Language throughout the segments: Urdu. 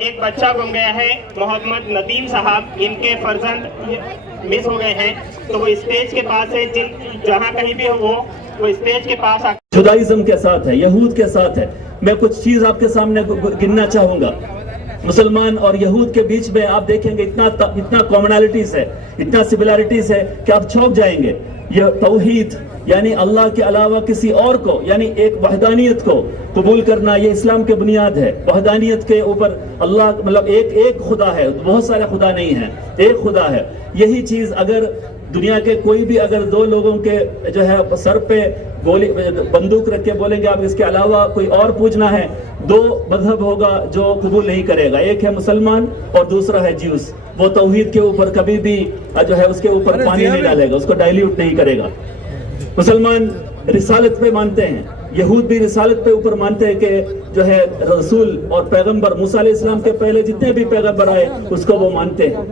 ایک بچہ گم گیا ہے محمد ندیم صاحب, ان کے فرزند مس ہو گئے ہیں, تو وہ اسٹیج کے پاس ہے, جہاں کہیں بھی ہو وہ اسٹیج کے پاس جدائزم کے ساتھ ہے, یہود کے ساتھ ہے. میں کچھ چیز آپ کے سامنے گننا چاہوں گا. مسلمان اور یہود کے بیچ میں آپ دیکھیں گے اتنا کامنالٹیز ہے, اتنا سملارٹیز ہے کہ آپ چونک جائیں گے. یہ توحید یعنی اللہ کے علاوہ کسی اور کو, یعنی ایک وحدانیت کو قبول کرنا, یہ اسلام کے بنیاد ہے. وحدانیت کے اوپر اللہ مطلب ایک خدا ہے, بہت سارے خدا نہیں ہیں, ایک خدا ہے. یہی چیز اگر دنیا کے کوئی بھی اگر دو لوگوں کے جو ہے سر پہ گولی بندوق رکھ کے بولیں گے آپ اس کے علاوہ کوئی اور پوچھنا ہے, دو مذہب ہوگا جو قبول نہیں کرے گا. ایک ہے مسلمان اور دوسرا ہے جیوس. وہ توحید کے اوپر کبھی بھی جو ہے اس کے اوپر پانی نہیں ڈالے گا, اس کو ڈائلیوٹ نہیں کرے گا. مسلمان رسالت پہ مانتے ہیں, یہود بھی رسالت پہ اوپر مانتے ہیں کہ جو ہے رسول اور پیغمبر موسیٰ علیہ السلام کے پہلے جتنے بھی پیغمبر آئے اس کو وہ مانتے ہیں,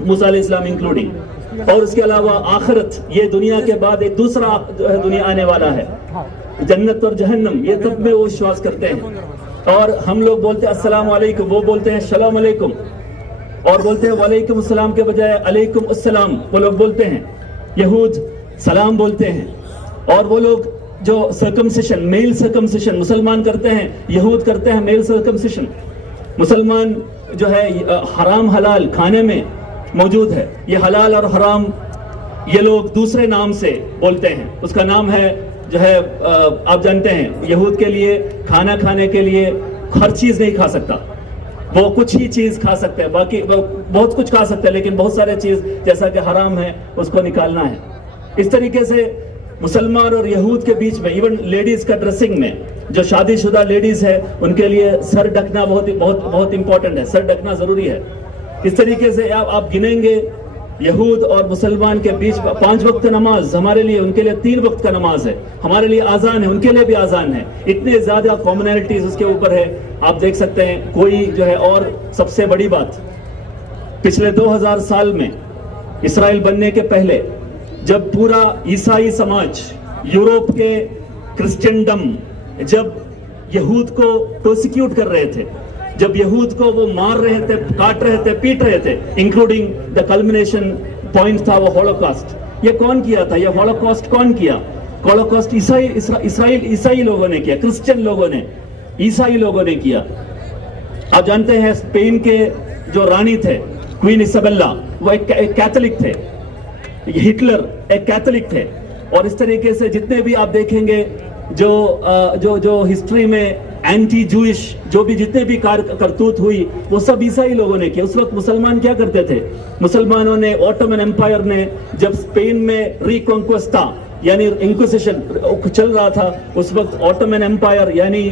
موسیٰ علیہ السلام انکلوڈنگ. اور اس کے علاوہ آخرت, یہ دنیا کے بعد ایک دوسرا جو ہے دنیا آنے والا ہے, جنت اور جہنم, یہ سب میں وہ وشواس کرتے ہیں. اور ہم لوگ بولتے ہیں السلام علیکم, وہ بولتے ہیں السلام علیکم, اور بولتے ہیں وعلیکم السلام کے بجائے علیکم السلام وہ لوگ بولتے ہیں. یہود سلام بولتے ہیں. اور وہ لوگ جو سرکمسیشن, میل سرکمسیشن مسلمان کرتے ہیں, یہود کرتے ہیں میل سرکمسیشن. مسلمان جو ہے حرام حلال کھانے میں موجود ہے. یہ حلال اور حرام یہ لوگ دوسرے نام سے بولتے ہیں. اس کا نام ہے جو ہے آپ جانتے ہیں, یہود کے لیے کھانا کھانے کے لیے ہر چیز نہیں کھا سکتا, وہ کچھ ہی چیز کھا سکتے ہیں, باقی بہت کچھ کھا سکتے ہیں لیکن بہت سارے چیز جیسا کہ حرام ہے اس کو نکالنا ہے. اس طریقے سے مسلمان اور یہود کے بیچ میں ایون لیڈیز کا ڈریسنگ میں, جو شادی شدہ لیڈیز ہے ان کے لیے سر ڈھکنا بہت امپورٹنٹ ہے, سر ڈھکنا ضروری ہے. اس طریقے سے آپ گنیں گے یہود اور مسلمان کے بیچ 5 وقت نماز ہمارے لیے, ان کے لیے 3 وقت کا نماز ہے, ہمارے لیے آزان ہے, ان کے لیے بھی آزان ہے. اتنے زیادہ کامنالٹیز اس کے اوپر ہے, آپ دیکھ سکتے ہیں. کوئی جو ہے, اور سب سے بڑی بات, پچھلے 2000 سال میں اسرائیل بننے کے پہلے جب پورا عیسائی سماج, یورپ کے کرسچنڈم جب یہود کو پرسیکیوٹ کر رہے تھے, جب یہود کو وہ مار رہے تھے, کاٹ رہے تھے, پیٹ رہے تھے, انکلوڈنگ دا کلمنیشن پوائنٹ تھا وہ ہولوکاسٹ. یہ کون کیا تھا, یہ ہولوکاسٹ کون کیا؟ ہولوکاسٹ عیسائی لوگوں نے کیا, کرسچن لوگوں نے, عیسائی لوگوں نے کیا. آپ جانتے ہیں اسپین کے جو رانی تھے کوئین ایسابیلا, وہ ایک کیتھولک تھے, ہٹلر ایک کیتھولک تھے. اور اس طریقے سے جتنے بھی آپ دیکھیں گے جو ہسٹری میں اینٹی جوئش جو بھی جتنے بھی کرتوت ہوئی وہ سب عیسائی لوگوں نے کیا. اس وقت مسلمان کیا کرتے تھے, مسلمانوں نے اوٹومن امپائر نے جب اسپین میں ریکونکوسٹا یعنی انکوزیشن چل رہا تھا, اس وقت اوٹومن امپائر یعنی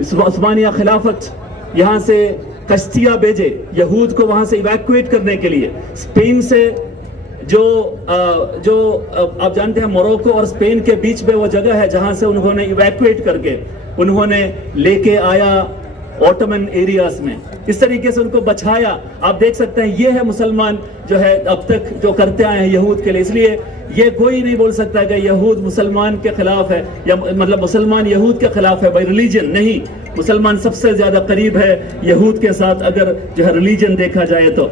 عثمانیہ خلافت یہاں سے کشتیاں بھیجے یہود کو وہاں سے ایویکویٹ کرنے کے لیے. اسپین سے جو آپ جانتے ہیں موروکو اور اسپین کے بیچ میں وہ جگہ ہے جہاں سے انہوں نے ایویکویٹ کر کے انہوں نے لے کے آیا اوٹومن ایریاز میں, اس طریقے سے ان کو بچایا. آپ دیکھ سکتے ہیں یہ ہے مسلمان جو ہے اب تک جو کرتے آئے ہیں یہود کے لیے. اس لیے یہ کوئی نہیں بول سکتا کہ یہود مسلمان کے خلاف ہے یا مطلب مسلمان یہود کے خلاف ہے بائی ریلیجن. نہیں, مسلمان سب سے زیادہ قریب ہے یہود کے ساتھ اگر جو ہے ریلیجن دیکھا جائے تو.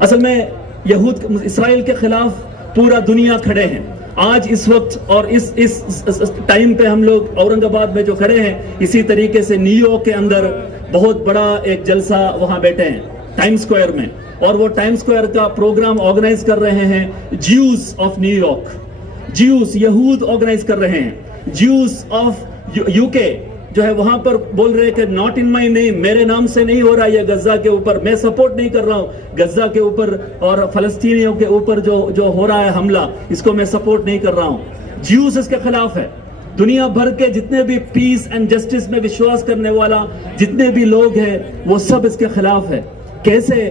اصل میں یہود اسرائیل کے خلاف پورا دنیا کھڑے ہیں آج اس وقت, اور اس ٹائم پہ ہم لوگ اورنگ آباد میں جو کھڑے ہیں, اسی طریقے سے نیو یارک کے اندر بہت بڑا ایک جلسہ وہاں بیٹھے ہیں ٹائم سکوائر میں, اور وہ ٹائم سکوائر کا پروگرام آرگنائز کر رہے ہیں Jews of new York. Jews یہود آرگنائز کر رہے ہیں. جیوز آف یو کے جو ہے وہاں پر بول رہے کہ ناٹ ان مائی نیم, میرے نام سے نہیں ہو رہا یہ غزہ کے اوپر, میں سپورٹ نہیں کر رہا ہوں غزہ کے اوپر اور فلسطینیوں کے اوپر جو ہو رہا ہے حملہ, اس کو میں سپورٹ نہیں کر رہا ہوں. جیوز اس کے خلاف ہے. دنیا بھر کے جتنے بھی پیس اینڈ جسٹس میں وشواس کرنے والا جتنے بھی لوگ ہیں وہ سب اس کے خلاف ہے. کیسے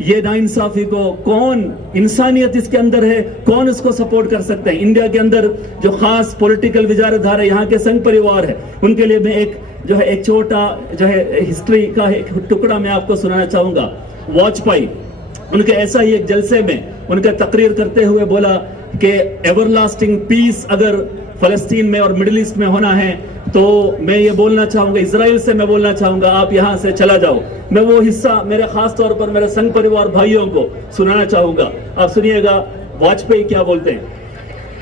یہ ناانصافی کو, کون انسانیت اس کے اندر ہے, کون اس کو سپورٹ کر سکتے ہیں؟ انڈیا کے اندر جو خاص پولیٹیکل وزارت یہاں کے سنگھ پریوار ہے, ان کے لیے میں ایک چھوٹا جو ہے ہسٹری کا ایک ٹکڑا میں آپ کو سنانا چاہوں گا. واجپئی ان کے ایسا ہی ایک جلسے میں ان کا تقریر کرتے ہوئے بولا کہ ایور لاسٹنگ پیس اگر فلسطین میں اور مڈل ایسٹ میں ہونا ہے تو میں یہ بولنا چاہوں گا، اسرائیل سے میں بولنا چاہوں گا آپ یہاں سے چلا جاؤ. میں وہ حصہ میرے خاص طور پر میرے سنگ پریوار بھائیوں کو سنانا چاہوں گا. آپ سنیے گا واجپئی کیا بولتے ہیں.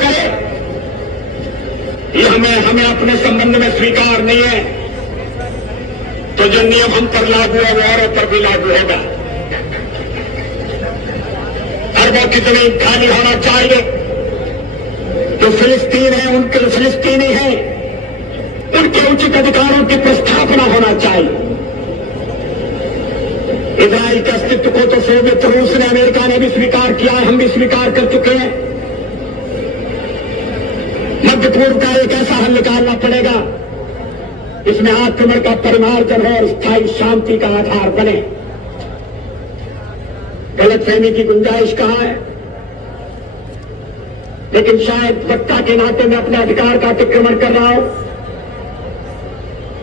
کرے، یہ ہمیں اپنے سمبند میں سویکار نہیں ہے. تو جو نیم ہم پر لاگو ہے وہ اوروں پر بھی لاگو ہوگا. اربوں کی زمین خالی ہونا چاہیے. جو فلسطین ہے ان کے فلسطینی ہیں، ان کے اچت ادھیکاروں کی پرستھاپنا ہونا چاہیے. اسرائیل کے استعمال کو تو سوویت روس نے، امریکہ نے بھی سویکار کیا ہے، ہم بھی سویکار کر چکے ہیں. مدھیہ پورو کا ایک ایسا حل نکالنا پڑے گا اس میں آکرمن کا پرمارجن ہو اور استھائی شانتی کا آدھار بنے. غلط فہمی کی گنجائش کہاں ہے؟ لیکن شاید وقتا کے ناطے میں اپنے ادھیکار کا اتکرمن کر رہا ہوں.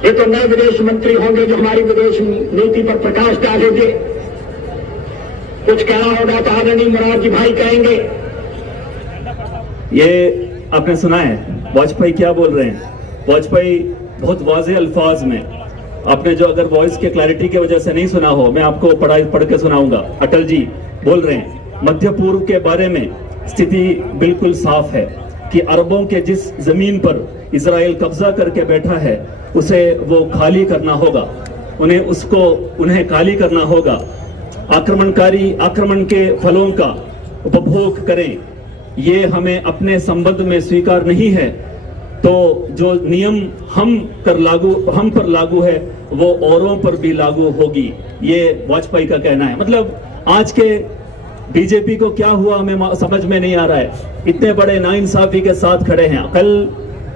یہ تو نئے ودیش منتری ہوں گے جو ہماری ودیش نیتی پر پرکاش ڈالیں گے. کچھ کہنا ہوگا تو آدرنی مراد جی بھائی کہیں گے. یہ آپ نے سنا ہے واجپئی کیا بول رہے ہیں. واجپئی بہت واضح الفاظ میں، آپ نے جو اگر وائس کے کلیئرٹی کی وجہ سے نہیں سنا ہو، میں آپ کو پڑھ کے سناؤں گا. اٹل جی بول رہے ہیں مدھیہ پورو کے بارے میں استھتی بالکل صاف ہے کہ عربوں کے جس زمین پر اسرائیل قبضہ کر کے بیٹھا ہے اسے وہ خالی کرنا ہوگا، انہیں خالی کرنا ہوگا. آکرمنکاری آکرمن کے پھلوں کا اپبھوگ کریں، یہ ہمیں اپنے سمبند میں سویکار نہیں ہے. تو جو نیم ہم پر لاگو ہے وہ اوروں پر بھی لاگو ہوگی. یہ واجپئی کا کہنا ہے. مطلب آج کے بی جے پی کو کیا ہوا ہمیں سمجھ میں نہیں آ رہا ہے. اتنے بڑے ناانصافی کے ساتھ کھڑے ہیں. کل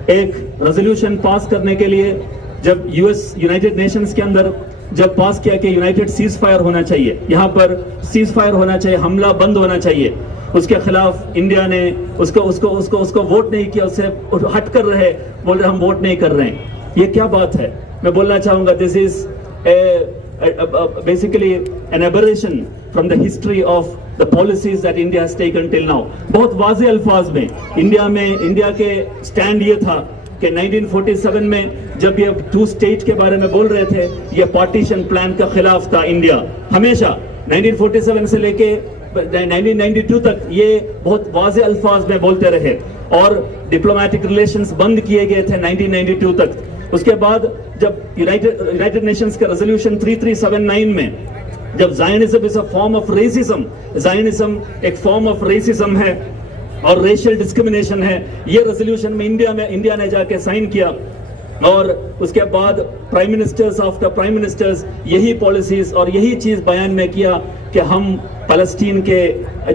ایک ریزولوشن پاس کرنے کے لیے جب یونائٹڈ نیشنز کے اندر جب پاس کیا کہ یونائٹڈ سیز فائر ہونا چاہیے، یہاں پر سیز فائر ہونا چاہیے، حملہ بند ہونا چاہیے، اس کے خلاف انڈیا نے اس کو ووٹ نہیں کیا، اس سے ہٹ کر رہے، بول رہے ہم ووٹ نہیں کر رہے ہیں. یہ کیا بات ہے؟ میں بولنا چاہوں گا دس از basically an aberration from the history of the policies that India has taken till now. بہت واضح الفاظ میں انڈیا کے سٹینڈ یہ تھا کہ 1947 میں جب یہ 2 اسٹیٹ کے بارے میں بول رہے تھے یہ پارٹیشن پلان کا خلاف تھا. انڈیا ہمیشہ 1947 سے لے کے 1992 تک یہ بہت واضح الفاظ میں بولتے رہے اور ڈپلومیٹک ریلیشنز بند کیے گئے تھے 1992 تک. اس کے بعد جب یونائٹڈ نیشنز کا ریزولوشن 3379 میں جب Zionism is a form of racism, Zionism ایک فارم آف ریسزم ہے اور ریشل ڈسکرمنیشن ہے، یہ ریزولوشن میں انڈیا نے جا کے سائن کیا. اور اس کے بعد prime ministers after prime ministers یہی پالیسیز اور یہی چیز بیان میں کیا کہ ہم فلسطین کے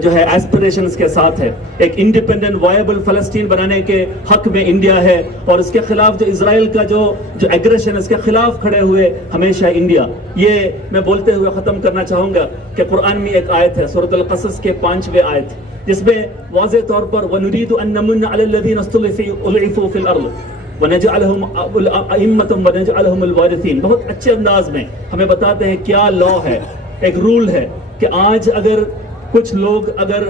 جو ہے ایسپریشنز کے ساتھ ہے، ایک انڈیپینڈنٹ وائبل فلسطین بنانے کے حق میں انڈیا ہے، اور اس کے خلاف جو اسرائیل کا جو ایگریشن اس کے خلاف کھڑے ہوئے ہمیشہ انڈیا. یہ میں بولتے ہوئے ختم کرنا چاہوں گا کہ قرآن میں ایک آیت ہے سورۃ القصص کے 5ویں آیت جس میں واضح طور پر وَنُرِيدُ أَن نَّمُنَّ عَلَى الَّذِينَ اسْتُضْعِفُوا فِي الْأَرْضِ وَنَجْعَلَهُمْ أَئِمَّةً وَنَجْعَلَهُمُ الْوَارِثِينَ. بہت اچھے انداز میں ہمیں بتاتے ہیں کیا لا ہے، ایک رول ہے کہ آج اگر کچھ لوگ اگر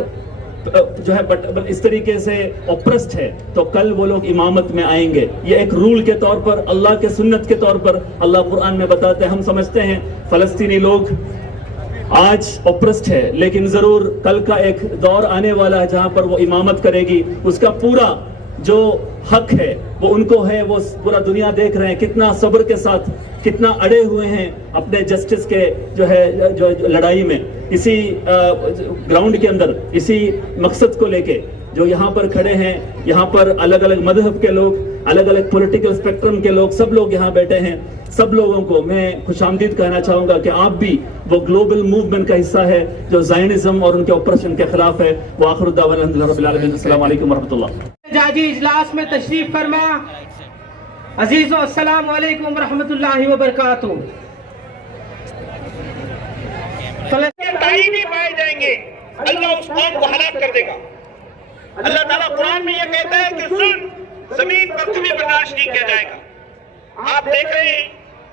جو ہے اس طریقے سے اوپریسڈ ہے تو کل وہ لوگ امامت میں آئیں گے. یہ ایک رول کے طور پر، اللہ کے سنت کے طور پر اللہ قرآن میں بتاتے ہیں. ہم سمجھتے ہیں فلسطینی لوگ آج اوپریسڈ ہے لیکن ضرور کل کا ایک دور آنے والا ہے جہاں پر وہ امامت کرے گی. اس کا پورا جو حق ہے وہ ان کو ہے. وہ پورا دنیا دیکھ رہے ہیں کتنا صبر کے ساتھ کتنا اڑے ہوئے ہیں اپنے جسٹس کے جو ہے جو لڑائی میں، اسی گراؤنڈ کے اندر اسی مقصد کو لے کے جو یہاں پر کھڑے ہیں. یہاں پر الگ الگ مذہب کے لوگ، الگ الگ پولیٹیکل اسپیکٹرم کے لوگ، سب لوگ یہاں بیٹھے ہیں. سب لوگوں کو میں خوش آمدید کہنا چاہوں گا کہ آپ بھی وہ گلوبل موومنٹ کا حصہ ہے جو زائنزم اور ان کے اوپریشن کے خلاف ہے. وآخر الدعوانا الحمدللہ رب العالمین. السلام علیکم ورحمۃ اللہ. جاجی اجلاس میں تشریف فرما عزیزوں، السلام علیکم ورحمۃ اللہ وبرکاتہ. نہیں پائے جائیں گے اللہ اس قوم کو ہلاک کر دے گا. اللہ تعالیٰ قرآن میں یہ کہتا ہے کہ ظلم زمین پر کبھی برداشت نہیں کیا جائے گا. آپ دیکھ رہے ہیں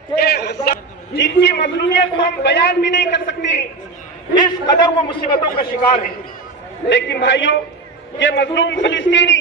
کہ جن کی مظلومیت کو ہم بیان بھی نہیں کر سکتے اس قدر وہ مصیبتوں کا شکار ہیں. لیکن بھائیوں، یہ مظلوم فلسطینی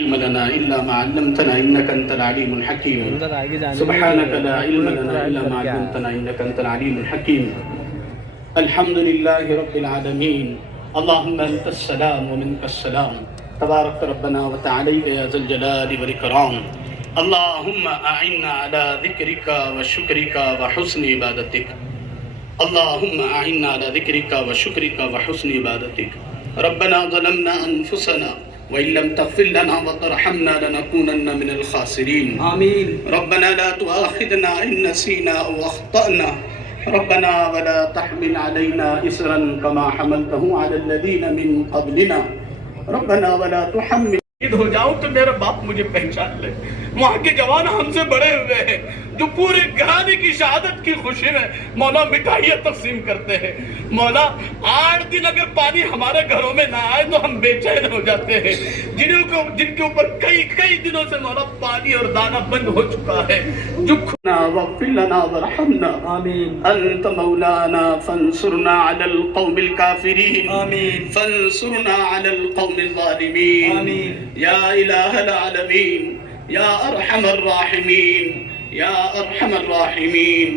علم لنا إلا ما علمتنا إنك أنت العليم الحكيم سبحانك لا علم لنا إلا ما علمتنا إنك أنت العليم الحكيم الحمد لله رب العالمين اللهم أنت السلام ومنك السلام تبارك ربنا وتعالى يا ذا الجلال والإكرام اللهم أعنا على ذكرك وشكرك وحسن عبادتك اللهم أعنا على ذكرك وشكرك وحسن عبادتك ربنا ظلمنا أنفسنا وإن لم تغفر لنا وترحمنا لنكونن من الخاسرين آمين. ربنا لا تؤاخذنا إن نسينا أو أخطأنا ربنا ولا تحمل علينا إصرا كما حملته على الذين من قبلنا ربنا ولا تحمل ہو جاؤں تو میرا باپ مجھے پہچان لے. وہاں کے جوان ہم سے بڑے ہوئے ہیں جو پورے گھرانے کی شہادت کی خوشی میں مولا مٹھائیاں تقسیم کرتے ہیں. مولا 8 دن اگر پانی ہمارے گھروں میں نہ آئے تو ہم بے چین ہو جاتے ہیں. جن کے اوپر کئی دنوں سے مولا پانی اور دانہ بند ہو چکا ہے. واغفر لنا وارحمنا انت مولانا فانصرنا على القوم الكافرين فانصرنا على القوم الظالمين یا الہ العالمین یا ارحم الراحمین یا ارحم الراحمین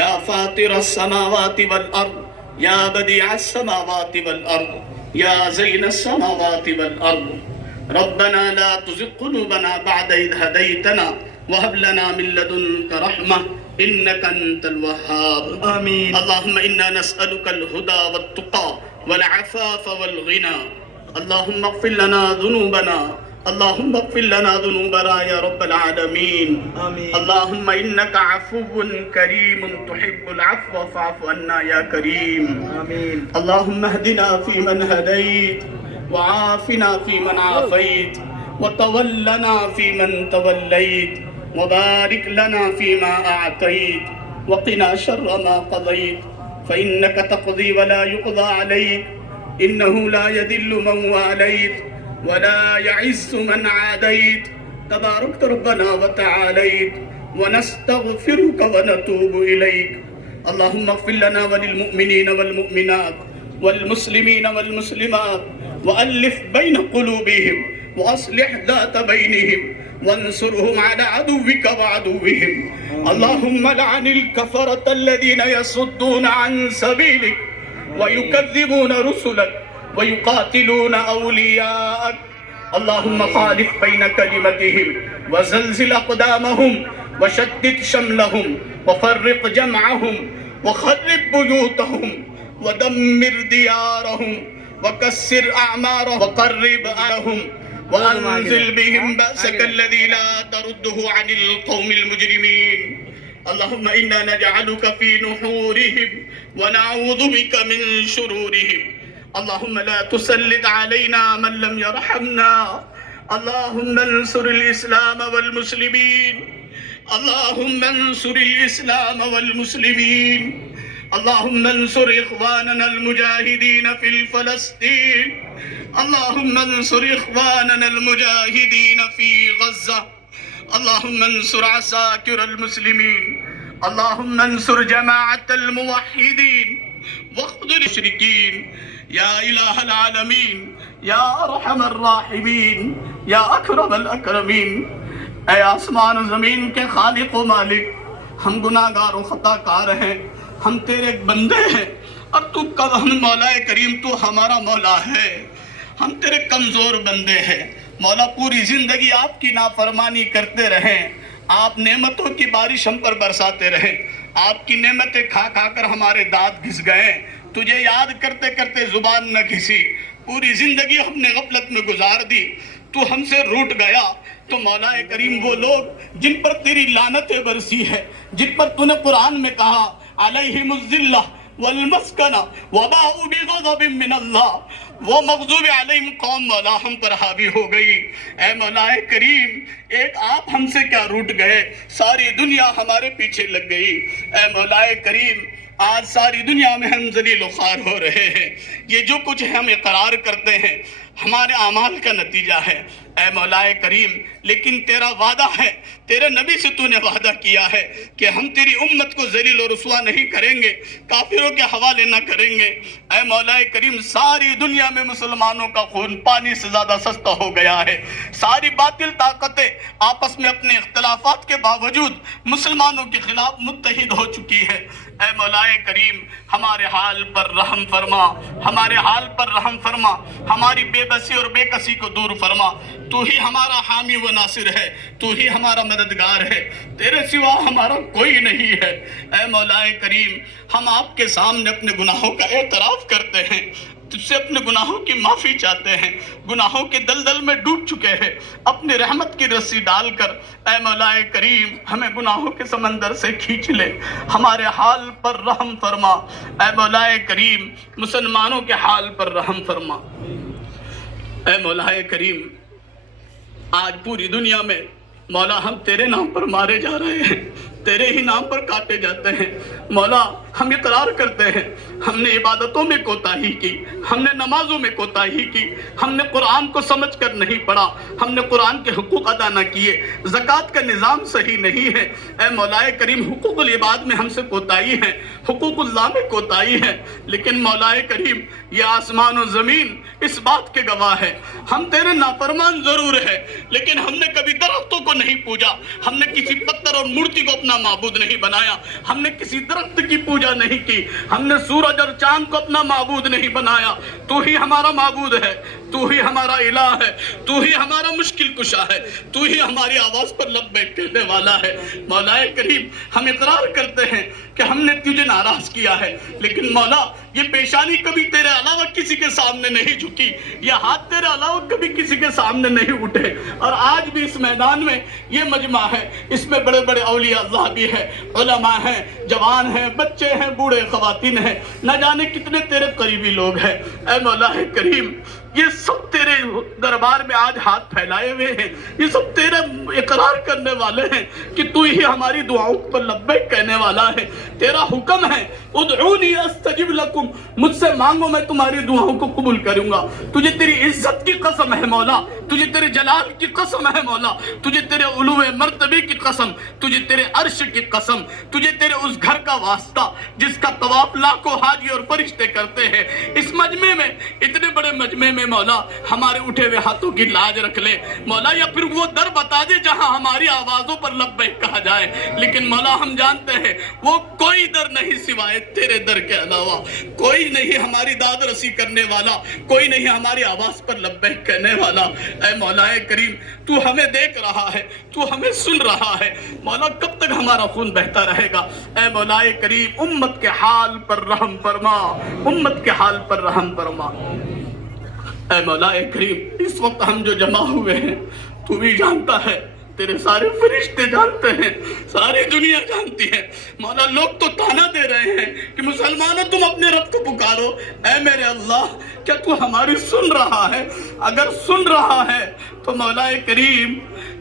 یا فاطر السماوات والارض یا بدیع السماوات والارض یا زین السماوات والارض ربنا لا تزغ قلوبنا بعد اذ هديتنا وهب لنا من لدنك رحمة إنك أنت الوهاب آمين. اللهم إنا نسألك الهدى والتقى والعفاف والغنى اللهم اغفر لنا ذنوبنا اللهم اغفر لنا ذنوبنا يا رب العالمين آمين. اللهم إنك عفو كريم تحب العفو فاعف عنا يا كريم آمين. اللهم اهدنا فيمن هديت وعافنا فيمن عافيت وتولنا فيمن توليت وبارك لنا فيما أعطيت وقنا شر ما قضيت فإنك تقضي ولا يقضى عليك إنه لا يذل من واليت ولا يعز من عاديت تباركت ربنا وتعاليت ونستغفرك ونتوب إليك. اللهم اغفر لنا وللمؤمنين والمؤمنات والمسلمين والمسلمات وألف بين قلوبهم وأصلح ذات بينهم وانصرهم على عدوك وعدوهم. اللهم لعن الكفرة الذين يصدون عن سبيلك ويكذبون رسلك ويقاتلون أولياءك. اللهم خالف بين كلمتهم وزلزل أقدامهم وشتت شملهم وفرق جمعهم وخرب بيوتهم ودمر ديارهم وكسر أعمارهم وقرب أهلهم وأنزل بهم بأسك الذي لا ترده عن القوم المجرمين. اللهم إنا نجعلك في نحورهم ونعوذ بك من شرورهم. اللهم لا تسلط علينا من لم يرحمنا. اللهم انصر الإسلام والمسلمين. اللهم انصر الإسلام والمسلمين. اللهم انصر إخواننا المجاهدين في فلسطين. اللهم انصر إخواننا المجاهدين في غزة. اللهم انصر عساكر المسلمين. اللهم انصر جماعة الموحدين واخذل المشركين. يا إله العالمين، يا أرحم الراحمين، یا اکرم الاکرمین، اے آسمان و زمین کے خالق و مالک، ہم گناہگار و خطا کار ہیں، ہم تیرے بندے ہیں، اور تو کب ہم مولا کریم تو ہمارا مولا ہے، ہم تیرے کمزور بندے ہیں مولا. پوری زندگی آپ کی نافرمانی کرتے رہیں، آپ نعمتوں کی بارش ہم پر برساتے رہیں، آپ کی نعمتیں کھا کھا کر ہمارے دانت گھس گئے، تجھے یاد کرتے کرتے زبان نہ گھسی، پوری زندگی ہم نے غفلت میں گزار دی، تو ہم سے روٹ گیا. تو مولا کریم وہ لوگ جن پر تیری لعنتیں برسی ہے، جن پر تو نے قرآن میں کہا علیہم الذلہ والمسکنہ وباءوا بغضب من اللہ، وہ مغضوب علیہم قوم مولا ہم پر حاوی ہو گئی. اے مولا کریم، ایک آپ ہم سے کیا روٹ گئے، ساری دنیا ہمارے پیچھے لگ گئی. اے مولا کریم، آج ساری دنیا میں ہم ذلیل و خوار ہو رہے ہیں، یہ جو کچھ ہم اقرار کرتے ہیں ہمارے اعمال کا نتیجہ ہے. اے مولا کریم، لیکن تیرا وعدہ ہے، تیرے نبی سے تو نے وعدہ کیا ہے کہ ہم تیری امت کو ذلیل و رسوا نہیں کریں گے، کافروں کے حوالے نہ کریں گے. اے مولا کریم، ساری دنیا میں مسلمانوں کا خون پانی سے زیادہ سستا ہو گیا ہے، ساری باطل طاقتیں آپس میں اپنے اختلافات کے باوجود مسلمانوں کے خلاف متحد ہو چکی ہے. اے مولا کریم، ہمارے حال پر رحم فرما، ہمارے حال پر رحم فرما، ہماری بے بسی اور بے کسی کو دور فرما. تو ہی ہمارا حامی و ناصر ہے، تو ہی ہمارا مددگار ہے، تیرے سوا ہمارا کوئی نہیں ہے. اے مولا کریم، ہم آپ کے سامنے اپنے گناہوں کا اعتراف کرتے ہیں، تجھ سے اپنے گناہوں کی معافی چاہتے ہیں، گناہوں کے دلدل میں ڈوب چکے ہیں، اپنے رحمت کی رسی ڈال کر اے مولا کریم ہمیں گناہوں کے سمندر سے کھینچ لے، ہمارے حال پر رحم فرما. اے مولا کریم، مسلمانوں کے حال پر رحم فرما. اے مولا کریم، آج پوری دنیا میں مولا ہم تیرے نام پر مارے جا رہے ہیں، تیرے ہی نام پر کاٹے جاتے ہیں. مولا ہم اقرار کرتے ہیں ہم نے عبادتوں میں کوتاہی کی، ہم نے نمازوں میں کوتاہی کی، ہم نے قرآن کو سمجھ کر نہیں پڑھا، ہم نے قرآن کے حقوق ادا نہ کیے، زکوٰۃ کا نظام صحیح نہیں ہے. اے مولا کریم، حقوق العباد میں ہم سے کوتاہی ہے، حقوق اللہ میں کوتاہی ہے. لیکن مولا کریم، یہ آسمان و زمین اس بات کے گواہ ہے، ہم تیرے نافرمان ضرور ہے، لیکن ہم نے کبھی درختوں کو نہیں پوجا، ہم نے کسی پتھر اور مورتی کو اپنا معبود نہیں بنایا، ہم نے کسی درخت کی پوجا نہیں کی، ہم نے سورج اور چاند کو اپنا معبود نہیں بنایا. تو ہی ہمارا معبود ہے، تو ہی ہمارا الہ ہے، تو ہی ہمارا مشکل کشا ہے، تو ہی ہماری آواز پر لبیک کہنے والا ہے. مولا کریم، ہم اقرار کرتے ہیں کہ ہم نے تجھے ناراض کیا ہے، لیکن مولا یہ پیشانی کبھی تیرے علاوہ کسی کے سامنے نہیں جھکی، یہ ہاتھ تیرے علاوہ کبھی کسی کے سامنے نہیں اٹھے. اور آج بھی اس میدان میں یہ مجمع ہے، اس میں بڑے بڑے اولیاء اللہ بھی ہے، علماء ہیں، جوان ہیں، بچے ہیں، بوڑھے خواتین ہیں، نہ جانے کتنے تیرے قریبی لوگ ہیں. اے مولا کریم، یہ سب تیرے دربار میں آج ہاتھ پھیلائے ہوئے ہیں، یہ سب تیرے اقرار کرنے والے ہیں کہ تو ہی ہماری دعاؤں پر لبیک کہنے والا ہے. تیرا حکم ہے ادعونی استجب لکم، مجھ سے مانگو میں تمہاری دعاؤں کو قبول کروں گا. تجھے تیری عزت کی قسم ہے مولا، تجھے تیرے جلال کی قسم ہے مولا، تجھے تیرے علو مرتبے کی قسم، تجھے تیرے عرش کی قسم، تجھے تیرے اس گھر کا واسطہ جس کا طواف لاکھوں حاجی اور فرشتے کرتے ہیں. اس مجمع میں، اتنے بڑے مجمع میں مولا ہمارے اٹھے ہوئے ہاتھوں کی لاج رکھ لے مولا، یا پھر وہ در بتا دے جہاں ہماری آوازوں پر لبیک کہا جائے. لیکن مولا ہم جانتے ہیں وہ کوئی در نہیں سوائے تیرے در کے علاوہ، کوئی نہیں ہماری داد رسی کرنے والا، کوئی نہیں ہماری آواز پر لبیک کہنے والا. اے مولا کریم، تو ہمیں دیکھ رہا ہے، تو ہمیں سن رہا ہے مولا، کب تک ہمارا خون بہتا رہے گا. اے مولا کریم، امت کے حال پر رحم فرما، امت کے حال پر رحم فرما. اے مولا کریم اس وقت ہم جو جمع ہوئے ہیں تو بھی جانتا ہے، تیرے سارے فرشتے جانتے ہیں، ساری دنیا جانتی ہے مولا، لوگ تو تانا دے رہے ہیں کہ مسلمانوں تم اپنے رب کو پکارو۔ اے میرے اللہ کیا تو ہماری سن رہا ہے؟ اگر سن رہا ہے تو مولا کریم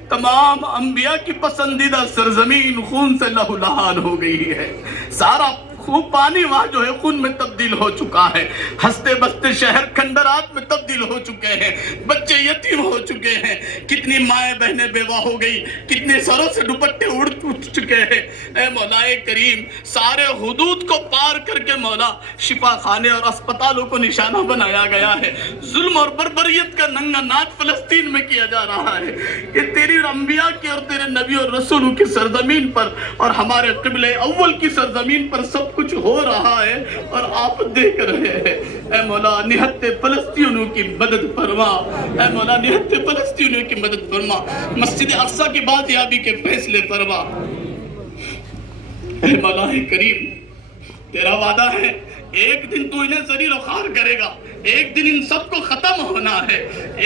تمام انبیاء کی پسندیدہ سرزمین خون سے لہو لہان ہو گئی ہے، سارا پانی وہاں جو ہے خون میں تبدیل ہو چکا ہے، ہنستے بستے شہر کھنڈرات میں تبدیل ہو چکے ہیں، بچے یتیم ہو چکے ہیں، کتنی مائیں بہنیں بیوہ ہو گئی، کتنے سروں سے دوپٹے اڑ چکے ہیں۔ اے مولا کریم سارے حدود کو پار کر کے مولا شفا خانے اور اسپتالوں کو نشانہ بنایا گیا ہے، ظلم اور بربریت کا ننگا ناچ فلسطین میں کیا جا رہا ہے کہ تیری انبیاء کی اور تیرے نبی اور رسولوں کی سرزمین پر اور ہمارے قبلہ اول کی سرزمین پر سب کچھ ہو رہا ہے اور آپ دیکھ رہے ہیں۔ اے مولا نہتے فلسطینیوں کی مدد فرما، اے مولا نہتے فلسطینیوں کی مدد فرما، مسجد اقصی کی بازیابی کے فیصلے فرما۔ اے مولا کریم تیرا وعدہ ہے ایک دن تو انہیں ذلیل و خوار کرے گا، ایک دن ان سب کو ختم ہونا ہے،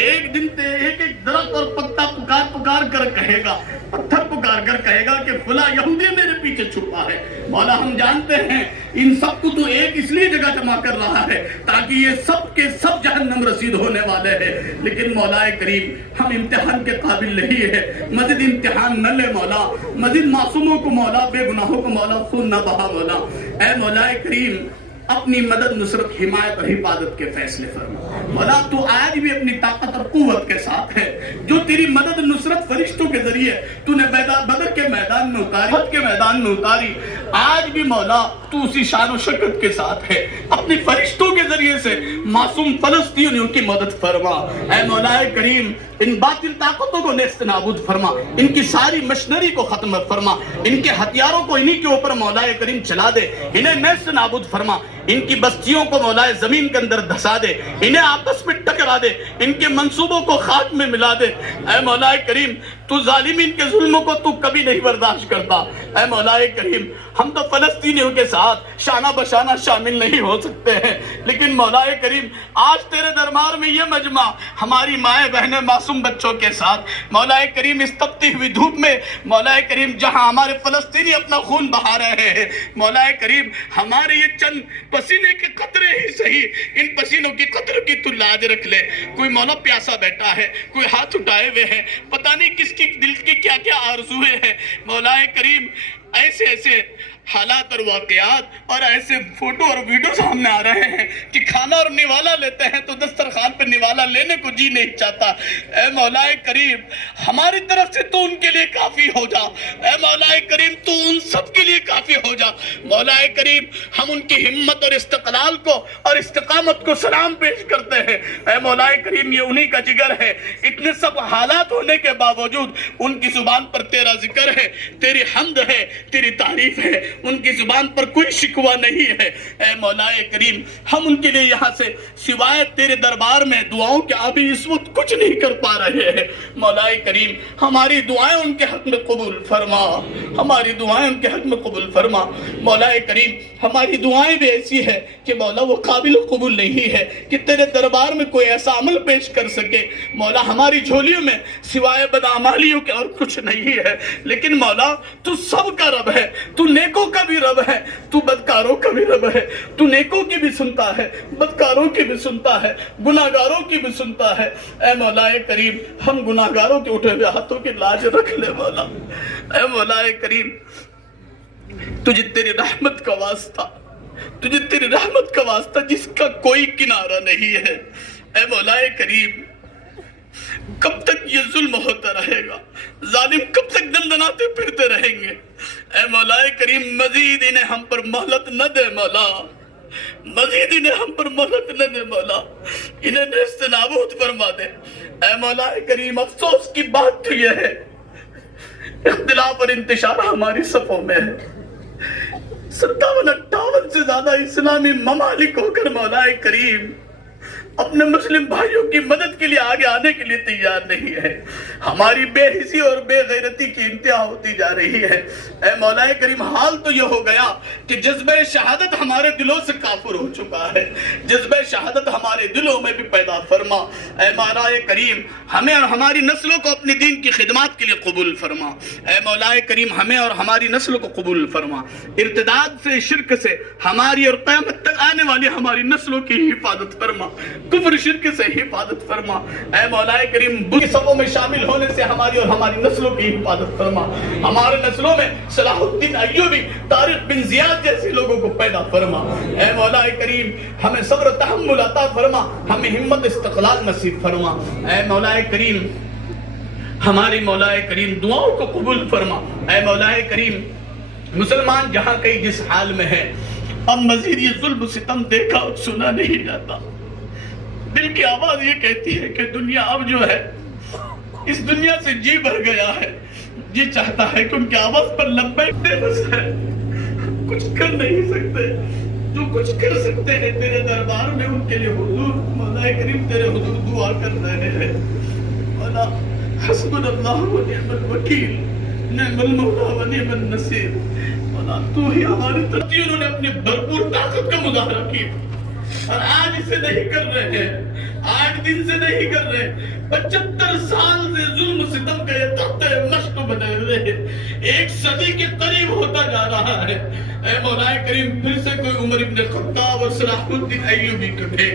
ایک دن ایک ایک درخت اور پتا پکار پکار کر کہے گا، پتھر پکار کر کہے گا کہ فلاں یہودی میرے پیچھے چھپا ہے۔ مولا ہم جانتے ہیں ان سب کو تو ایک اس لیے جگہ جمع کر رہا ہے تاکہ یہ سب کے سب جہنم رسید ہونے والے ہیں، لیکن مولا کریم ہم امتحان کے قابل نہیں ہے، مزید امتحان نہ لے مولا، مزید معصوموں کو مولا بے گناہوں کو مولا خون نہ بہا مولا۔ اے مولا کریم اپنی مدد نصرت حمایت اور حفاظت کے فیصلے فرما مولا، تو آج بھی اپنی طاقت اور قوت کے ساتھ ہے، جو تیری مدد نصرت فرشتوں کے ذریعے تو نے بدر کے میدان میں اتاری، احد کے میدان میں اتاری، آج بھی مولا تو اسی شان و شکت کے ساتھ ہے، اپنی فرشتوں کے ذریعے سے معصوم فلسطینیوں کی مدد فرما۔ اے مولا کریم ان باطل طاقتوں کو نیست نابود فرما، ان کی ساری مشنری کو ختم فرما، ان کے ہتھیاروں کو انہی کے اوپر مولا کریم چلا دے، انہیں نیست نابود فرما، ان کی بستیوں کو مولا زمین کے اندر دھسا دے، انہیں آپس میں ٹکرا دے، ان کے منصوبوں کو خاک میں ملا دے۔ اے مولا کریم تو ظالمین کے ظلموں کو تو کبھی نہیں برداشت کرتا۔ اے مولا کریم ہم تو فلسطینیوں کے ساتھ شانہ بشانہ شامل نہیں ہو سکتے ہیں، لیکن مولا کریم آج تیرے دربار میں یہ مجمع ہماری مائیں بہنیں معصوم بچوں کے ساتھ مولا کریم اس تپتی ہوئی دھوپ میں مولا کریم جہاں ہمارے فلسطینی اپنا خون بہا رہے ہیں، مولا کریم ہمارے یہ چند پسینے کے قطرے ہی صحیح، ان پسینوں کی قطروں کی تو لاج رکھ لے۔ کوئی مولا پیاسا بیٹھا ہے، کوئی ہاتھ اٹھائے ہوئے ہیں، پتہ نہیں کس کی دل کی کیا کیا آرزویں ہیں، مولا کریم ایسے ایسے حالات اور واقعات اور ایسے فوٹو اور ویڈیو سامنے آ رہے ہیں کہ کھانا اور نوالا لیتے ہیں تو دسترخوان پہ نوالا لینے کو جی نہیں چاہتا۔ اے مولا کریم ہماری طرف سے تو ان کے لیے کافی ہو جا، اے مولا کریم تو ان سب کے لیے کافی ہو جا۔ مولا کریم ہم ان کی ہمت اور استقلال کو اور استقامت کو سلام پیش کرتے ہیں۔ اے مولا کریم یہ انہی کا جگر ہے، اتنے سب حالات ہونے کے باوجود ان کی زبان پر تیرا ذکر ہے، تیری حمد ہے، تیری تعریف ہے، ان کی زبان پر کوئی شکوہ نہیں ہے۔ اے مولا کریم ہم ان کے لیے یہاں سے سوائے تیرے دربار میں دعاؤں کے ابھی اس وقت کچھ نہیں کر پا رہے ہیں۔ مولا کریم ہماری دعائیں ان کے حق میں قبول فرما، ہماری دعائیں ان کے حق میں قبول فرما۔ مولا کریم ہماری دعائیں بھی ایسی ہے کہ مولا وہ قابل قبول نہیں ہے کہ تیرے دربار میں کوئی ایسا عمل پیش کر سکے۔ مولا ہماری جھولیوں میں سوائے بدعمالیوں کے اور کچھ نہیں ہے، لیکن مولا تو سب کا رب ہے، تو نیکوں کا بھی رب ہے، تو بدکاروں کا بھی رب ہے، تو نیکوں کی بھی سنتا ہے، بدکاروں کی بھی سنتا ہے، گناہگاروں کی بھی سنتا ہے۔ اے مولا کریم ہم گناہگاروں کے اٹھے ہوئے ہاتھوں کی لاج رکھ لے مولا۔ اے مولا کریم تجھے تیری رحمت کا واسطہ، تجھے تیری رحمت کا واسطہ جس کا کوئی کنارہ نہیں ہے۔ اے مولا کریم کب تک یہ ظلم ہوتا رہے گا، ظالم کب تک دندناتے پھرتے رہیں گے۔ اے مولا کریم مزید انہیں ہم پر مہلت نہ دے مولا، مزید انہیں ہم پر مہلت نہ دے مولا، انہیں نیست نابود فرما دے۔ اے مولا کریم افسوس کی بات تو یہ ہے اختلاف اور انتشار ہماری صفوں میں ہے، 57-58 سے زیادہ اسلامی ممالک ہو کر مولا کریم اپنے مسلم بھائیوں کی مدد کے لیے آگے آنے کے لیے تیار نہیں ہے۔ ہماری بے حسی اور بے غیرتی کی انتہا تباہیاں ہوتی جا رہی ہے۔ اے مولا کریم حال تو یہ ہو گیا کہ جذبہ شہادت ہمارے دلوں سے کافر ہو چکا ہے، جذبہ شہادت ہمارے دلوں میں بھی پیدا فرما۔ اے مولا کریم ہمیں اور ہماری نسلوں کو اپنی دین کی خدمات کے لیے قبول فرما۔ اے مولا کریم ہمیں اور ہماری نسلوں کو قبول فرما۔ ارتداد سے، شرک سے ہماری اور قیامت تک آنے والی ہماری نسلوں کی حفاظت فرما، کفر شرک سے حفاظت فرما۔ اے مولا کریم بری صفوں میں شامل ہونے سے ہماری اور ہماری نسلوں کی حفاظت فرما۔ ہمارے نسلوں میں صلاح الدین ایوبی، طارق بن زیاد جیسے لوگوں کو پیدا فرما۔ اے مولا کریم ہمیں صبر و تحمل عطا فرما، ہمیں ہمت استقلال نصیب فرما۔ اے مولا کریم ہماری مولا کریم دعاؤں کو قبول فرما۔ اے مولا کریم مسلمان جہاں کہیں جس حال میں ہے، اب مزید یہ ظلم ستم دیکھا اور سنا نہیں جاتا۔ دل کی آواز یہ کہتی ہے کہ دنیا اب جو ہے اس دنیا سے جی بھر گیا ہے، جی چاہتا ہے کہ ان کی آواز پر لبیک دے بس ہے، کچھ کر نہیں سکتے۔ جو کچھ کر سکتے ہیں تیرے دربار میں ان کے لیے حضور مولا کریم تیرے حضور دعا کر رہے ہیں۔ مولا حسبنا اللہ و نعم الوکیل، نعم المولا و نعم النصیر۔ مولا تو ہی ہماری طرف، انہوں نے اپنی بھرپور طاقت کا مظاہرہ کیا اور آج اسے نہیں کر رہے ہیں، آج دن سے نہیں کر رہے ہیں۔ 75 سال سے ظلم ستم کا یہ تخت مشق بنے ہوئے ہیں، 1 صدی کے قریب ہوتا جا رہا ہے۔ اے مولا کریم پھر سے کوئی عمر ابن خطاب اور صلاح الدین ایوبی کو دے۔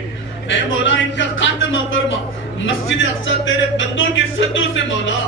اے مولا ان کا خاتمہ فرما۔ مسجد اقصی تیرے بندوں کے صدوں سے مولا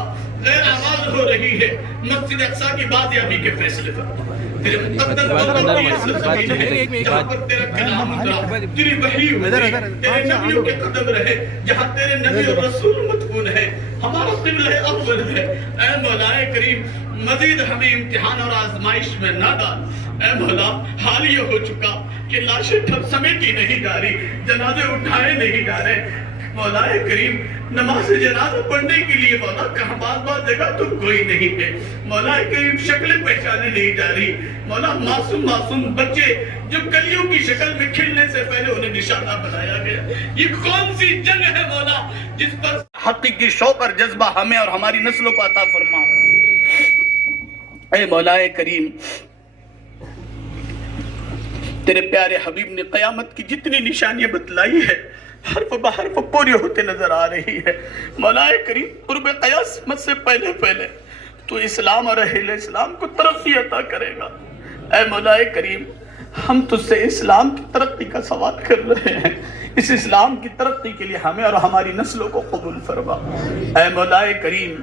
غیر آواز ہو رہی ہے، مسجد اقصی کی بازیابی کے فیصلے فرما۔ تیرے مقدس بندوں کی ایسی زمین ہے جہاں پر تیرا کلام اترا، تیری وحی اتری، تیرے نبیوں کے قدم رہے، جہاں تیرے نبی اور رسول مدفون ہے، ہمارا قبلہ اول ہے۔ اے مولا کریم مزید ہمیں امتحان اور آزمائش میں نہ ڈال۔ اے مولا حال یہ ہو چکا کہ لاشیں سمیٹی نہیں جا رہی، جنازے اٹھائے نہیں جا رہے۔ مولا کریم نماز جنازہ پڑھنے کے لیے مولا کہاں بعض جگہ تو کوئی نہیں ہے۔ مولا کریم شکلیں پہچانے نہیں جا رہی۔ مولا معصوم بچے جو کلیوں کی شکل میں کھلنے سے پہلے انہیں نشانہ بنایا گیا، یہ کون سی جنگ ہے مولا جس پر حقیقی شوق اور جذبہ ہمیں اور ہماری نسلوں کو عطا فرما۔ اے مولا کریم تیرے پیارے حبیب نے قیامت کی جتنی نشانیاں بتلائی ہے حرف بحرف پوری ہوتے نظر آ رہی ہے۔ مولا کریم قرب قیامت سے پہلے تو اسلام اور اہل اسلام کو ترقی عطا کرے گا۔ اے مولا کریم ہم تجھ سے اسلام کی ترقی کا سوال کر رہے ہیں، اس اسلام کی ترقی کے لیے ہمیں اور ہماری نسلوں کو قبول فرما۔ اے مولا کریم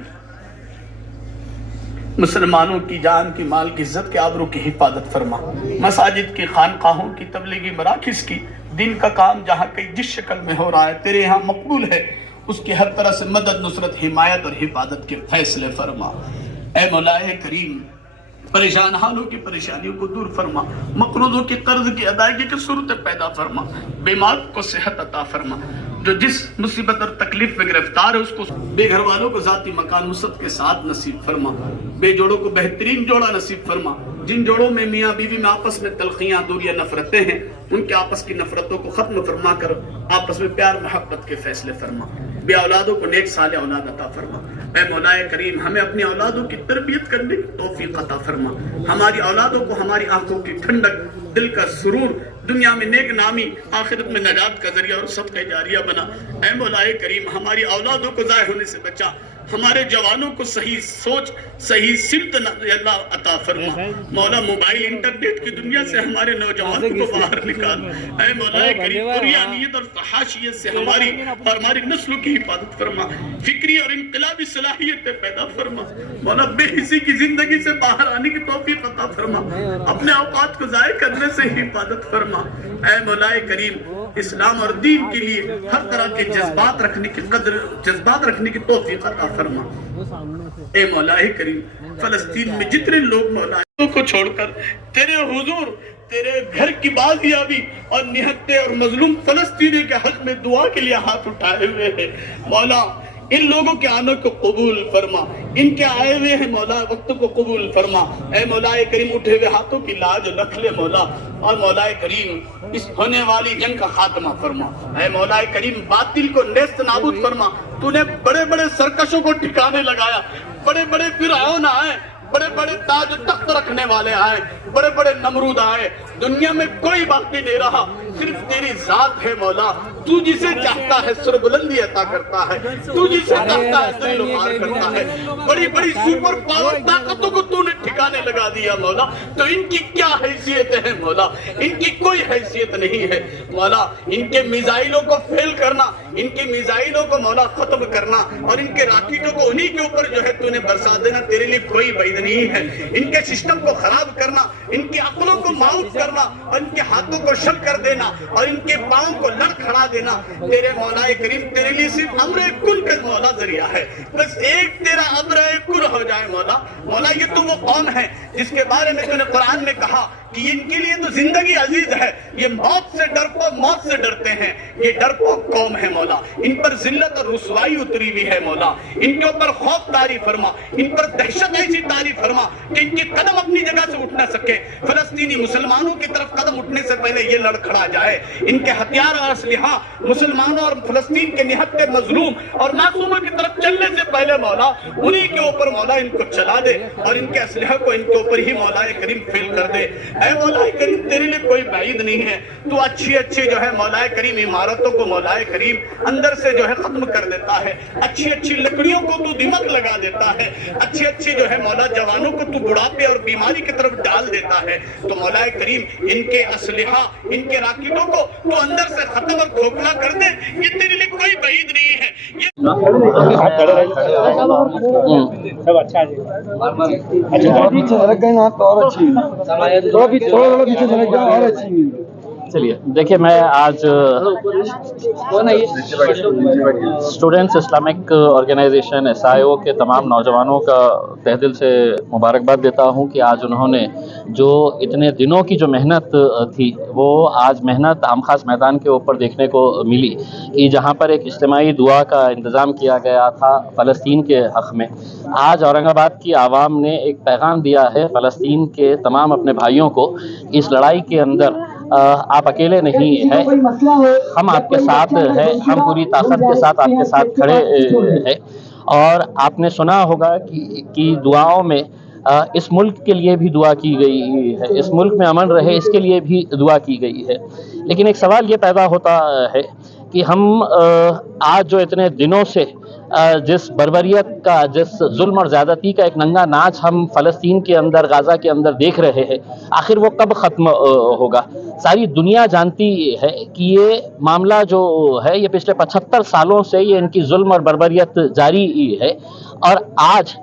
مسلمانوں کی جان کی، مال کی، عزت کے، آبرو کی حفاظت فرما۔ مساجد کی، خانقاہوں کی، تبلیغی مراکز کی، دین کا کام جہاں کہیں جس شکل میں ہو رہا ہے تیرے یہاں مقبول ہے، اس کی ہر طرح سے مدد، نصرت، حمایت اور حفاظت کے فیصلے فرما۔ اے مولا کریم پریشان حالوں کی پریشانیوں کو دور فرما، مقروضوں کی قرض کی ادائیگی کی صورت پیدا فرما، بیمار کو صحت عطا فرما، جو جس مصیبت اور تکلیف میں گرفتار ہے اس کو، بے گھر والوں کو ذاتی مکان وسعت کے ساتھ نصیب فرما، بے جوڑوں کو بہترین جوڑا نصیب فرما، جن جوڑوں میں میاں بیوی میں آپس میں تلخیاں، دوریاں، نفرتیں ہیں ان کے آپس کی نفرتوں کو ختم فرما کر آپس میں پیار محبت کے فیصلے فرما، بے اولادوں کو نیک صالح اولاد عطا فرما۔ اے مولا کریم ہمیں اپنی اولادوں کی تربیت کرنے کی توفیق عطا فرما، ہماری اولادوں کو ہماری آنکھوں کی ٹھنڈک، دل کا سرور، دنیا میں نیک نامی، آخرت میں نجات کا ذریعہ اور صدقہ جاریہ بنا۔ اے مولا کریم ہماری اولادوں کو ضائع ہونے سے بچا، ہمارے جوانوں کو صحیح سوچ، صحیح سمت اللہ عطا فرما۔ مولا موبائل انٹرنیٹ کی دنیا سے ہمارے نوجوانوں کو باہر نکال۔ اے مولا کریم قریانیت اور فحاشیت سے ہماری اور ہماری نسلوں کی حفاظت فرما، فکری اور انقلابی صلاحیتیں پیدا فرما۔ مولا بے حسی کی زندگی سے باہر آنے کی توفیق عطا فرما، اپنے اوقات کو ضائع کرنے سے حفاظت فرما۔ اے مولا کریم اسلام اور دین کے لیے ہر طرح کے جذبات رکھنے کی توفیق عطا فرما۔ اے مولا کریم فلسطین میں جتنے لوگ مولا کو چھوڑ کر تیرے حضور، تیرے گھر کی بازیابی اور نہتے اور مظلوم فلسطینی کے حق میں دعا کے لیے ہاتھ اٹھائے ہوئے ہیں، مولا ان لوگوں کے آنے کو قبول فرما، ان کے آئے ہوئے ہیں مولا وقت کو قبول فرما۔ اے مولا کریم اٹھے ہوئے ہاتھوں کی لاج رکھ لے مولا، اور مولا کریم اس ہونے والی جنگ کا خاتمہ فرما۔ اے مولا کریم باطل کو نیست نابود فرما، تو نے بڑے بڑے سرکشوں کو ٹھکانے لگایا، بڑے بڑے فرعون آئے، بڑے بڑے تاج و تخت رکھنے والے آئے, بڑے بڑے نمرود آئے, دنیا میں کوئی باقی نہیں رہا, صرف تیری ذات ہے مولا. تو جسے چاہتا ہے سر بلندی عطا کرتا ہے, تو جسے چاہتا ہے ذل و مار کرتا ہے. بڑی بڑی سپر پاور طاقتوں کو تو نے ٹھکانے لگا دیا مولا, تو ان کی کیا حیثیتیں ہیں مولا؟ ان کی کوئی حیثیت نہیں ہے مولا. ان کے میزائلوں کو فیل کرنا, ان کے میزائلوں کو مولا ختم کرنا, اور ان کے راکٹوں کو انہی کے اوپر جو ہے تو نے برسا دینا, تیرے لیے کوئی بعید نہیں ہے. ان کے سسٹم کو خراب کرنا, ان کی عقلوں کو معاف کرنا, اور ان کے ہاتھوں کو شل کر دینا, اور ان کے پاؤں کو لڑ کھڑا دینا, تیرے مولا کریم تیرے لیے صرف امر کن کا مولا ذریعہ ہے. بس ایک تیرا امر کن ہو جائے مولا. مولا یہ تو وہ قوم ہے جس کے بارے میں تو نے قرآن میں کہا کہ ان کے لیے تو زندگی عزیز ہے, یہ موت سے موت سے ڈرتے ہیں, یہ ڈرپوک قوم ہے مولا. ان پر ذلت اور رسوائی اتری ہوئی ہے مولا. ان کے اوپر خوف طاری فرما, ان پر دہشت ایسی طاری فرما کہ ان کی قدم اپنی جگہ سے اٹھ نہ سکے. فلسطینی مسلمانوں کی طرف قدم اٹھنے سے پہلے یہ لڑ کھڑا جائے. ان کے ہتھیار اور اسلحہ مسلمانوں اور فلسطین کے نہتے مظلوم اور معصوموں کی طرف چلنے سے پہلے مولا انہی کے اوپر مولا ان کو چلا دے, اور ان کے اسلحہ کو ان کے اوپر ہی مولا کریم فیل کر دے. اے مولا کریم تیرے لیے کوئی بعید نہیں ہے. تو اچھی اچھی جو ہے مولا کریم عمارتوں کو مولا کریم اندر سے جو ہے ختم کر دیتا ہے, اچھی اچھی لکڑیوں کو تو دمک لگا دیتا ہے, اچھی اچھی جو ہے مولا جوانوں کو تو بڑھاپے اور بیماری کی طرف ڈال دیتا ہے. تو مولا کریم ان کے اسلحہ, ان کے راکٹوں کو تو اندر سے ختم اور کھوکھلا کر دے, یہ تیرے لیے کوئی بعید نہیں ہے. چلیے دیکھیے, میں آج اسٹوڈنٹس اسلامک آرگنائزیشن SIO کے تمام نوجوانوں کا تہ دل سے مبارکباد دیتا ہوں کہ آج انہوں نے جو اتنے دنوں کی جو محنت تھی وہ آج محنت عام خاص میدان کے اوپر دیکھنے کو ملی, کہ جہاں پر ایک اجتماعی دعا کا انتظام کیا گیا تھا فلسطین کے حق میں. آج اورنگ آباد کی عوام نے ایک پیغام دیا ہے فلسطین کے تمام اپنے بھائیوں کو, اس لڑائی کے اندر آپ اکیلے نہیں ہیں, ہم آپ کے ساتھ ہیں, ہم پوری طاقت کے ساتھ آپ کے ساتھ کھڑے ہیں. اور آپ نے سنا ہوگا کہ دعاؤں میں اس ملک کے لیے بھی دعا کی گئی ہے, اس ملک میں امن رہے اس کے لیے بھی دعا کی گئی ہے. لیکن ایک سوال یہ پیدا ہوتا ہے کہ ہم آج جو اتنے دنوں سے جس بربریت کا, جس ظلم اور زیادتی کا ایک ننگا ناچ ہم فلسطین کے اندر, غزہ کے اندر دیکھ رہے ہیں, آخر وہ کب ختم ہوگا؟ ساری دنیا جانتی ہے کہ یہ معاملہ جو ہے یہ پچھلے 75 سالوں سے یہ ان کی ظلم اور بربریت جاری ہے. اور آج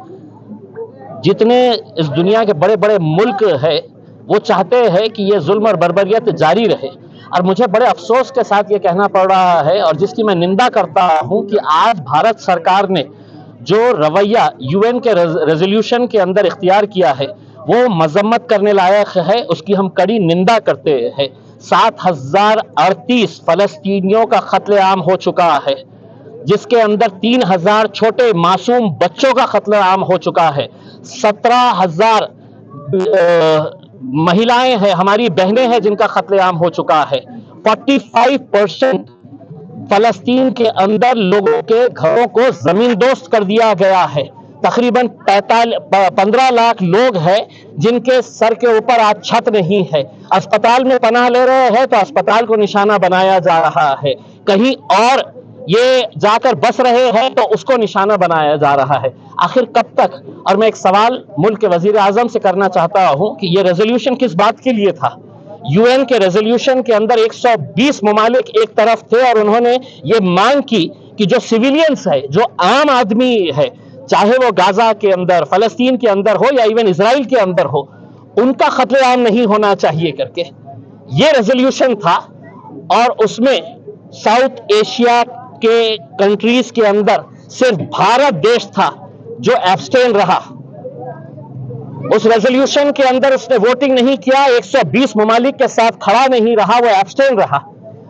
جتنے اس دنیا کے بڑے بڑے ملک ہیں وہ چاہتے ہیں کہ یہ ظلم اور بربریت جاری رہے. اور مجھے بڑے افسوس کے ساتھ یہ کہنا پڑ رہا ہے, اور جس کی میں نندا کرتا ہوں, کہ آج بھارت سرکار نے جو رویہ UN کے ریزولوشن کے اندر اختیار کیا ہے وہ مذمت کرنے لائق ہے, اس کی ہم کڑی نندا کرتے ہیں. 7038 فلسطینیوں کا قتل عام ہو چکا ہے, جس کے اندر 3000 چھوٹے معصوم بچوں کا قتل عام ہو چکا ہے. 17,000 مہیلائیں ہیں, ہماری بہنیں ہیں جن کا قتل عام ہو چکا ہے. 45% فلسطین کے اندر لوگوں کے گھروں کو زمین دوست کر دیا گیا ہے. تقریباً 15 لاکھ لوگ ہیں جن کے سر کے اوپر آج چھت نہیں ہے. اسپتال میں پناہ لے رہے ہیں تو اسپتال کو نشانہ بنایا جا رہا ہے, کہیں اور یہ جا کر بس رہے ہیں تو اس کو نشانہ بنایا جا رہا ہے. آخر کب تک؟ اور میں ایک سوال ملک کے وزیر اعظم سے کرنا چاہتا ہوں کہ یہ ریزولوشن کس بات کے لیے تھا؟ UN کے ریزولوشن کے اندر 120 ممالک ایک طرف تھے اور انہوں نے یہ مانگ کی کہ جو سویلینز ہے, جو عام آدمی ہے, چاہے وہ غزہ کے اندر, فلسطین کے اندر ہو یا ایون اسرائیل کے اندر ہو, ان کا قتل عام نہیں ہونا چاہیے کر کے یہ ریزولوشن تھا. اور اس میں ساؤتھ ایشیا کے کنٹریز کے اندر صرف بھارت دیش تھا جو ایبسٹین رہا. اس ریزولوشن کے اندر اس نے ووٹنگ نہیں کیا, 120 ممالک کے ساتھ کھڑا نہیں رہا, وہ ایبسٹین رہا.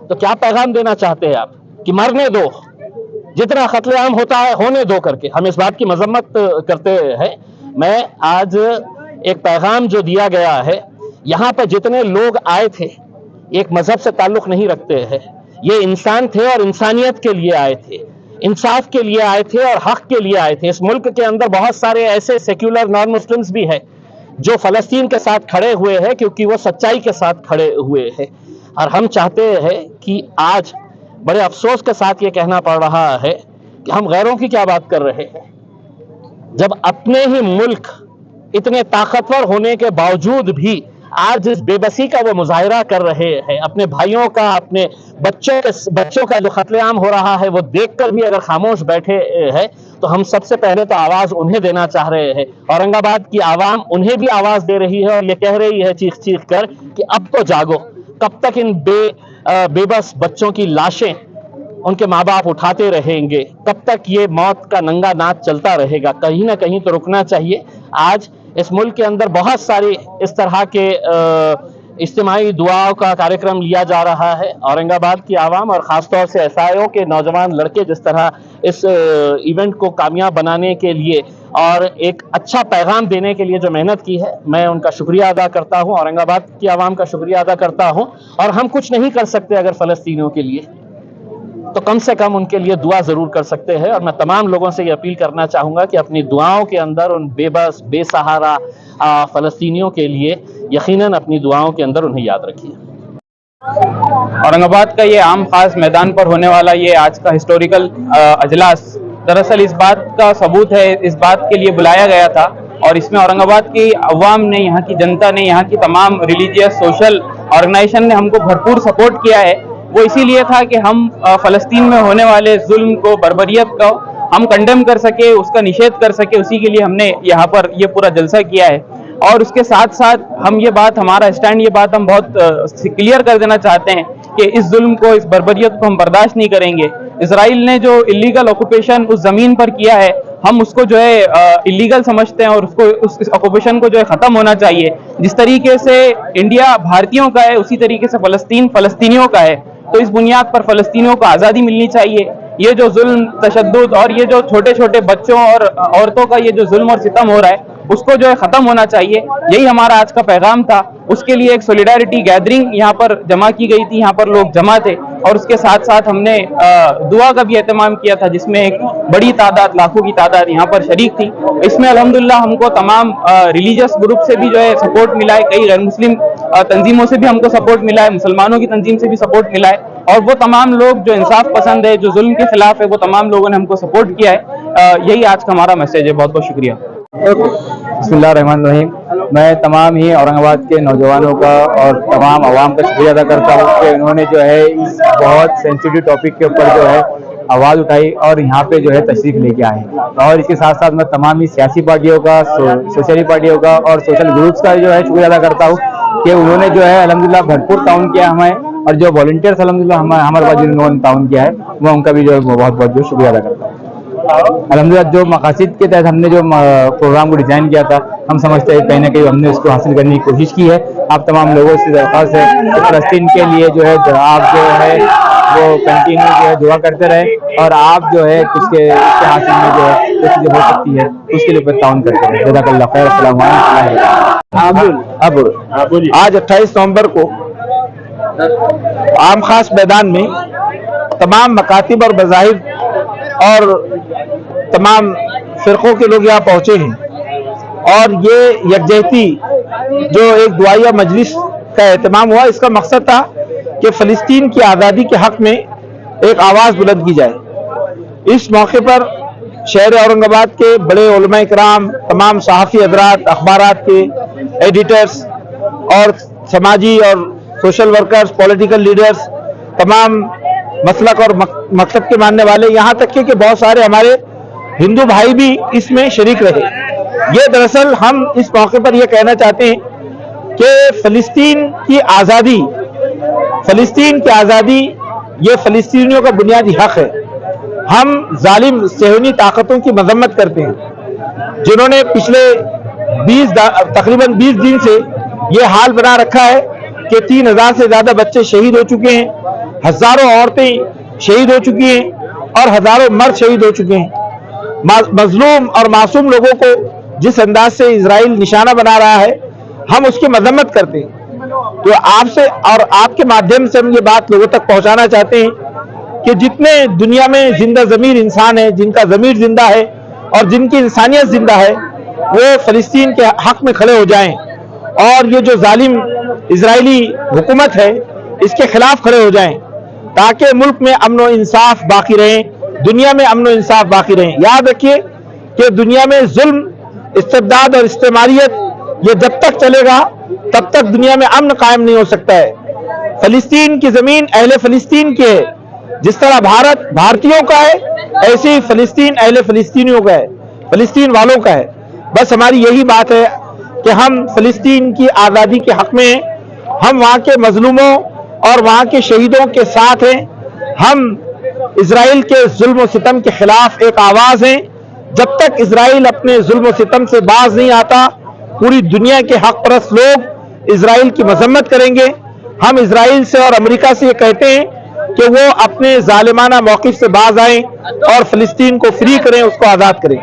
تو کیا پیغام دینا چاہتے ہیں آپ کہ مرنے دو, جتنا قتل عام ہوتا ہے ہونے دو کر کے؟ ہم اس بات کی مذمت کرتے ہیں. میں آج ایک پیغام جو دیا گیا ہے, یہاں پر جتنے لوگ آئے تھے ایک مذہب سے تعلق نہیں رکھتے ہیں, یہ انسان تھے اور انسانیت کے لیے آئے تھے. انصاف کے لیے آئے تھے اور حق کے لیے آئے تھے. اس ملک کے اندر بہت سارے ایسے سیکولر نان مسلمز بھی ہیں جو فلسطین کے ساتھ کھڑے ہوئے ہیں کیونکہ وہ سچائی کے ساتھ کھڑے ہوئے ہیں. اور ہم چاہتے ہیں کہ آج بڑے افسوس کے ساتھ یہ کہنا پڑ رہا ہے کہ ہم غیروں کی کیا بات کر رہے ہیں جب اپنے ہی ملک اتنے طاقتور ہونے کے باوجود بھی آج اس بے بسی کا وہ مظاہرہ کر رہے ہیں. اپنے بھائیوں کا، اپنے بچوں کا جو قتل عام ہو رہا ہے وہ دیکھ کر بھی اگر خاموش بیٹھے ہیں تو ہم سب سے پہلے تو آواز انہیں دینا چاہ رہے ہیں. اورنگ آباد کی عوام انہیں بھی آواز دے رہی ہے اور یہ کہہ رہی ہے چیخ چیخ کر کہ اب تو جاگو. کب تک ان بے بس بچوں کی لاشیں ان کے ماں باپ اٹھاتے رہیں گے؟ کب تک یہ موت کا ننگا ناچ چلتا رہے گا؟ کہیں نہ کہیں تو رکنا چاہیے. آج اس ملک کے اندر بہت ساری اس طرح کے اجتماعی دعاؤں کا کارکرم لیا جا رہا ہے. اورنگ آباد کی عوام اور خاص طور سے SIO کے نوجوان لڑکے جس طرح اس ایونٹ کو کامیاب بنانے کے لیے اور ایک اچھا پیغام دینے کے لیے جو محنت کی ہے، میں ان کا شکریہ ادا کرتا ہوں، اورنگ آباد کی عوام کا شکریہ ادا کرتا ہوں. اور ہم کچھ نہیں کر سکتے اگر فلسطینیوں کے لیے، تو کم سے کم ان کے لیے دعا ضرور کر سکتے ہیں. اور میں تمام لوگوں سے یہ اپیل کرنا چاہوں گا کہ اپنی دعاؤں کے اندر ان بے بس بے سہارا فلسطینیوں کے لیے یقیناً اپنی دعاؤں کے اندر انہیں یاد رکھیے. اورنگ آباد کا یہ عام خاص میدان پر ہونے والا یہ آج کا ہسٹوریکل اجلاس دراصل اس بات کا ثبوت ہے، اس بات کے لیے بلایا گیا تھا. اور اس میں اورنگ آباد کی عوام نے، یہاں کی جنتا نے، یہاں کی تمام ریلیجیس سوشل آرگنائزیشن نے ہم کو بھرپور سپورٹ کیا ہے. وہ اسی لیے تھا کہ ہم فلسطین میں ہونے والے ظلم کو، بربریت کو ہم کنڈیم کر سکے، اس کا نشید کر سکے. اسی کے لیے ہم نے یہاں پر یہ پورا جلسہ کیا ہے. اور اس کے ساتھ ساتھ ہم یہ بات، ہمارا اسٹینڈ، یہ بات ہم بہت کلیئر کر دینا چاہتے ہیں کہ اس ظلم کو، اس بربریت کو ہم برداشت نہیں کریں گے. اسرائیل نے جو اللیگل آکوپیشن اس زمین پر کیا ہے، ہم اس کو جو ہے اللیگل سمجھتے ہیں اور اس کو اس آکوپیشن کو جو ہے ختم ہونا چاہیے. جس طریقے سے انڈیا بھارتیوں کا ہے اسی طریقے سے فلسطین فلسطینیوں کا ہے. تو اس بنیاد پر فلسطینیوں کو آزادی ملنی چاہیے. یہ جو ظلم، تشدد اور یہ جو چھوٹے چھوٹے بچوں اور عورتوں کا یہ جو ظلم اور ستم ہو رہا ہے اس کو جو ہے ختم ہونا چاہیے. یہی ہمارا آج کا پیغام تھا. اس کے لیے ایک سولیڈارٹی گیدرنگ یہاں پر جمع کی گئی تھی، یہاں پر لوگ جمع تھے. اور اس کے ساتھ ساتھ ہم نے دعا کا بھی اہتمام کیا تھا جس میں ایک بڑی تعداد، لاکھوں کی تعداد یہاں پر شریک تھی. اس میں الحمدللہ ہم کو تمام ریلیجیس گروپ سے بھی جو ہے سپورٹ ملا ہے، کئی غیر مسلم تنظیموں سے بھی ہم کو سپورٹ ملا ہے، مسلمانوں کی تنظیم سے بھی سپورٹ ملا ہے. اور وہ تمام لوگ جو انصاف پسند ہے، جو ظلم کے خلاف ہے، وہ تمام لوگوں نے ہم کو سپورٹ کیا ہے. یہی آج کا ہمارا میسج ہے. بہت بہت شکریہ. بسم اللہ الرحمن الرحیم. میں تمام ہی اورنگ آباد کے نوجوانوں کا اور تمام عوام کا شکریہ ادا کرتا ہوں کہ انہوں نے جو ہے اس بہت سینسیٹیو ٹاپک کے اوپر جو ہے آواز اٹھائی اور یہاں پہ جو ہے تشریف لے کے آئے. اور اس کے ساتھ ساتھ میں تمام ہی سیاسی پارٹیوں کا، سوشلی پارٹیوں کا اور سوشل گروپس کا جو ہے شکریہ ادا کرتا ہوں کہ انہوں نے جو ہے الحمدللہ بھرپور تعاون کیا ہمیں. اور جو والنٹیئرس الحمدللہ ہمارے پاس جنہوں نے تعاون کیا ہے وہ ان کا بھی جو ہے بہت بہت جو شکریہ ادا کرتا ہوں. الحمدللہ جو مقاصد کے تحت ہم نے جو پروگرام کو ڈیزائن کیا تھا، ہم سمجھتے ہیں کہیں نہ کہیں ہم نے اس کو حاصل کرنے کی کوشش کی ہے. آپ تمام لوگوں سے درخواست ہے کہ فلسطین کے لیے جو ہے آپ جو ہے وہ کنٹینیو جو ہے دعا کرتے رہیں اور آپ جو ہے اس کے حاصل میں جو ہے جو چیزیں ہو سکتی ہے اس کے لیے تعاون کرتے رہیں. جزاک اللہ خیر. السلام علیکم. آج 28 نومبر کو عام خاص میدان میں تمام مکاتب اور مذاہب اور تمام فرقوں کے لوگ یہاں پہنچے ہیں. اور یہ یکجہتی جو ایک دعائیہ مجلس کا اہتمام ہوا، اس کا مقصد تھا کہ فلسطین کی آزادی کے حق میں ایک آواز بلند کی جائے. اس موقع پر شہر اورنگ آباد کے بڑے علماء کرام، تمام صحافی حضرات، اخبارات کے ایڈیٹرز اور سماجی اور سوشل ورکرز، پولیٹیکل لیڈرز، تمام مسلک اور مکتب کے ماننے والے، یہاں تک کہ بہت سارے ہمارے ہندو بھائی بھی اس میں شریک رہے. یہ دراصل ہم اس موقع پر یہ کہنا چاہتے ہیں کہ فلسطین کی آزادی یہ فلسطینیوں کا بنیادی حق ہے. ہم ظالم صہیونی طاقتوں کی مذمت کرتے ہیں جنہوں نے پچھلے تقریباً 20 دن سے یہ حال بنا رکھا ہے کہ 3000 سے زیادہ بچے شہید ہو چکے ہیں، ہزاروں عورتیں شہید ہو چکی ہیں اور ہزاروں مرد شہید ہو چکے ہیں. مظلوم اور معصوم لوگوں کو جس انداز سے اسرائیل نشانہ بنا رہا ہے، ہم اس کی مذمت کرتے ہیں. تو آپ سے اور آپ کے مادھیم سے ہم یہ بات لوگوں تک پہنچانا چاہتے ہیں کہ جتنے دنیا میں زندہ ضمیر انسان ہیں، جن کا ضمیر زندہ ہے اور جن کی انسانیت زندہ ہے، وہ فلسطین کے حق میں کھڑے ہو جائیں اور یہ جو ظالم اسرائیلی حکومت ہے اس کے خلاف کھڑے ہو جائیں، تاکہ ملک میں امن و انصاف باقی رہیں، دنیا میں امن و انصاف باقی رہیں۔ یاد رکھیے کہ دنیا میں ظلم، استبداد اور استعماریت یہ جب تک چلے گا تب تک دنیا میں امن قائم نہیں ہو سکتا ہے۔ فلسطین کی زمین اہل فلسطین کی ہے، جس طرح بھارت بھارتیوں کا ہے ایسے ہی فلسطین اہل فلسطینیوں کا ہے، فلسطین والوں کا ہے۔ بس ہماری یہی بات ہے کہ ہم فلسطین کی آزادی کے حق میں ہیں، ہم وہاں کے مظلوموں اور وہاں کے شہیدوں کے ساتھ ہیں، ہم اسرائیل کے ظلم و ستم کے خلاف ایک آواز ہیں۔ جب تک اسرائیل اپنے ظلم و ستم سے باز نہیں آتا، پوری دنیا کے حق پرست لوگ اسرائیل کی مذمت کریں گے۔ ہم اسرائیل سے اور امریکہ سے یہ کہتے ہیں کہ وہ اپنے ظالمانہ موقف سے باز آئیں اور فلسطین کو فری کریں، اس کو آزاد کریں۔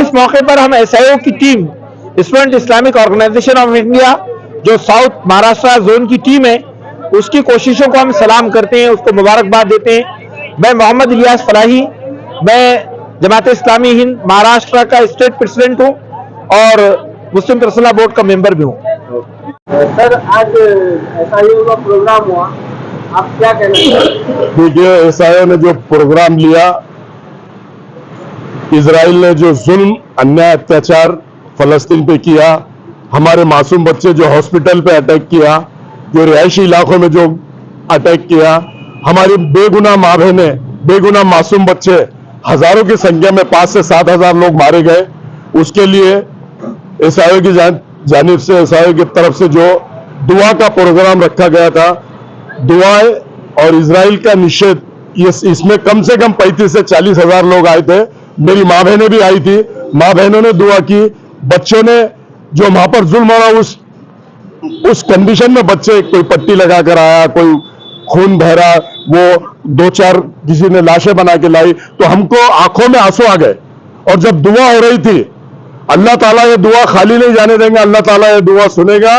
اس موقع پر ہم SIO کی team, student Islamic organisation of India, جو ساؤتھ مہاراشٹر زون کی ٹیم ہے، اس کی کوششوں کو ہم سلام کرتے ہیں، اس کو مبارکباد دیتے ہیں۔ میں محمد الیاس فلاحی، میں جماعت اسلامی ہند مہاراشٹر کا اسٹیٹ پریزیڈنٹ ہوں اور مسلم پرسنل بورڈ کا ممبر بھی ہوں۔ سر، آج SIO کا پروگرام ہوا، آپ کیا کہنا چاہتے ہیں؟ دیکھیے، SIO نے جو پروگرام لیا، اسرائیل نے جو ظلم، انیائے، اتیاچار فلسطین پہ کیا، ہمارے معصوم بچے جو ہاسپٹل پہ اٹیک کیا، جو رہائشی علاقوں میں جو اٹیک کیا، ہماری بے گناہ ماں بہنیں، بے گناہ معصوم بچے ہزاروں کی سنکھیا میں 5 سے 7 ہزار لوگ مارے گئے۔ اس کے لیے SIO کی جانب سے، SIO کی طرف سے جو دعا کا پروگرام رکھا گیا تھا، دعائیں اور اسرائیل کا نشید، اس میں کم سے کم 35 سے 40 ہزار لوگ آئے تھے۔ میری ماں بہنیں بھی آئی تھی، ماں بہنوں نے دعا کی، بچوں نے جو وہاں پر ظلم ہو رہا اس کنڈیشن میں بچے، کوئی پٹی لگا کر آیا، کوئی خون بہ رہا، وہ 2-4 کسی نے لاشیں بنا کے لائی، تو ہم کو آنکھوں میں آنسو آ گئے۔ اور جب دعا ہو رہی تھی، اللہ تعالیٰ یہ دعا خالی نہیں جانے دیں گے، اللہ تعالیٰ یہ دعا سنے گا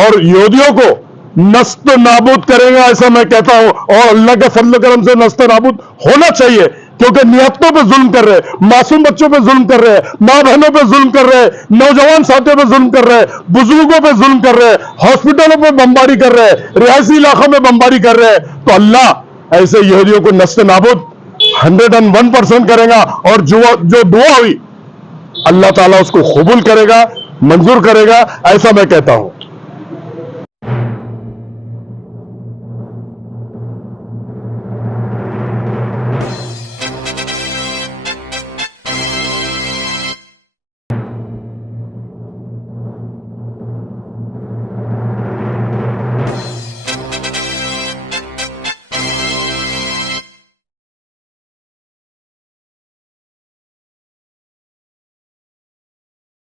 اور یہودیوں کو نست نابود کرے گا، ایسا میں کہتا ہوں۔ اور اللہ کے فضل و کرم سے نست نابود ہونا چاہیے، کیونکہ نیتوں پہ ظلم کر رہے، معصوم بچوں پہ ظلم کر رہے، ماں بہنوں پہ ظلم کر رہے، نوجوان ساتھیوں پہ ظلم کر رہے، بزرگوں پہ ظلم کر رہے، ہاسپٹلوں پہ بمباری کر رہے، رہائشی علاقوں میں بمباری کر رہے، تو اللہ ایسے یہودیوں کو نست نابود 101% کرے گا۔ اور جو دعا ہوئی اللہ تعالیٰ اس کو قبول کرے گا، منظور کرے گا، ایسا میں کہتا ہوں۔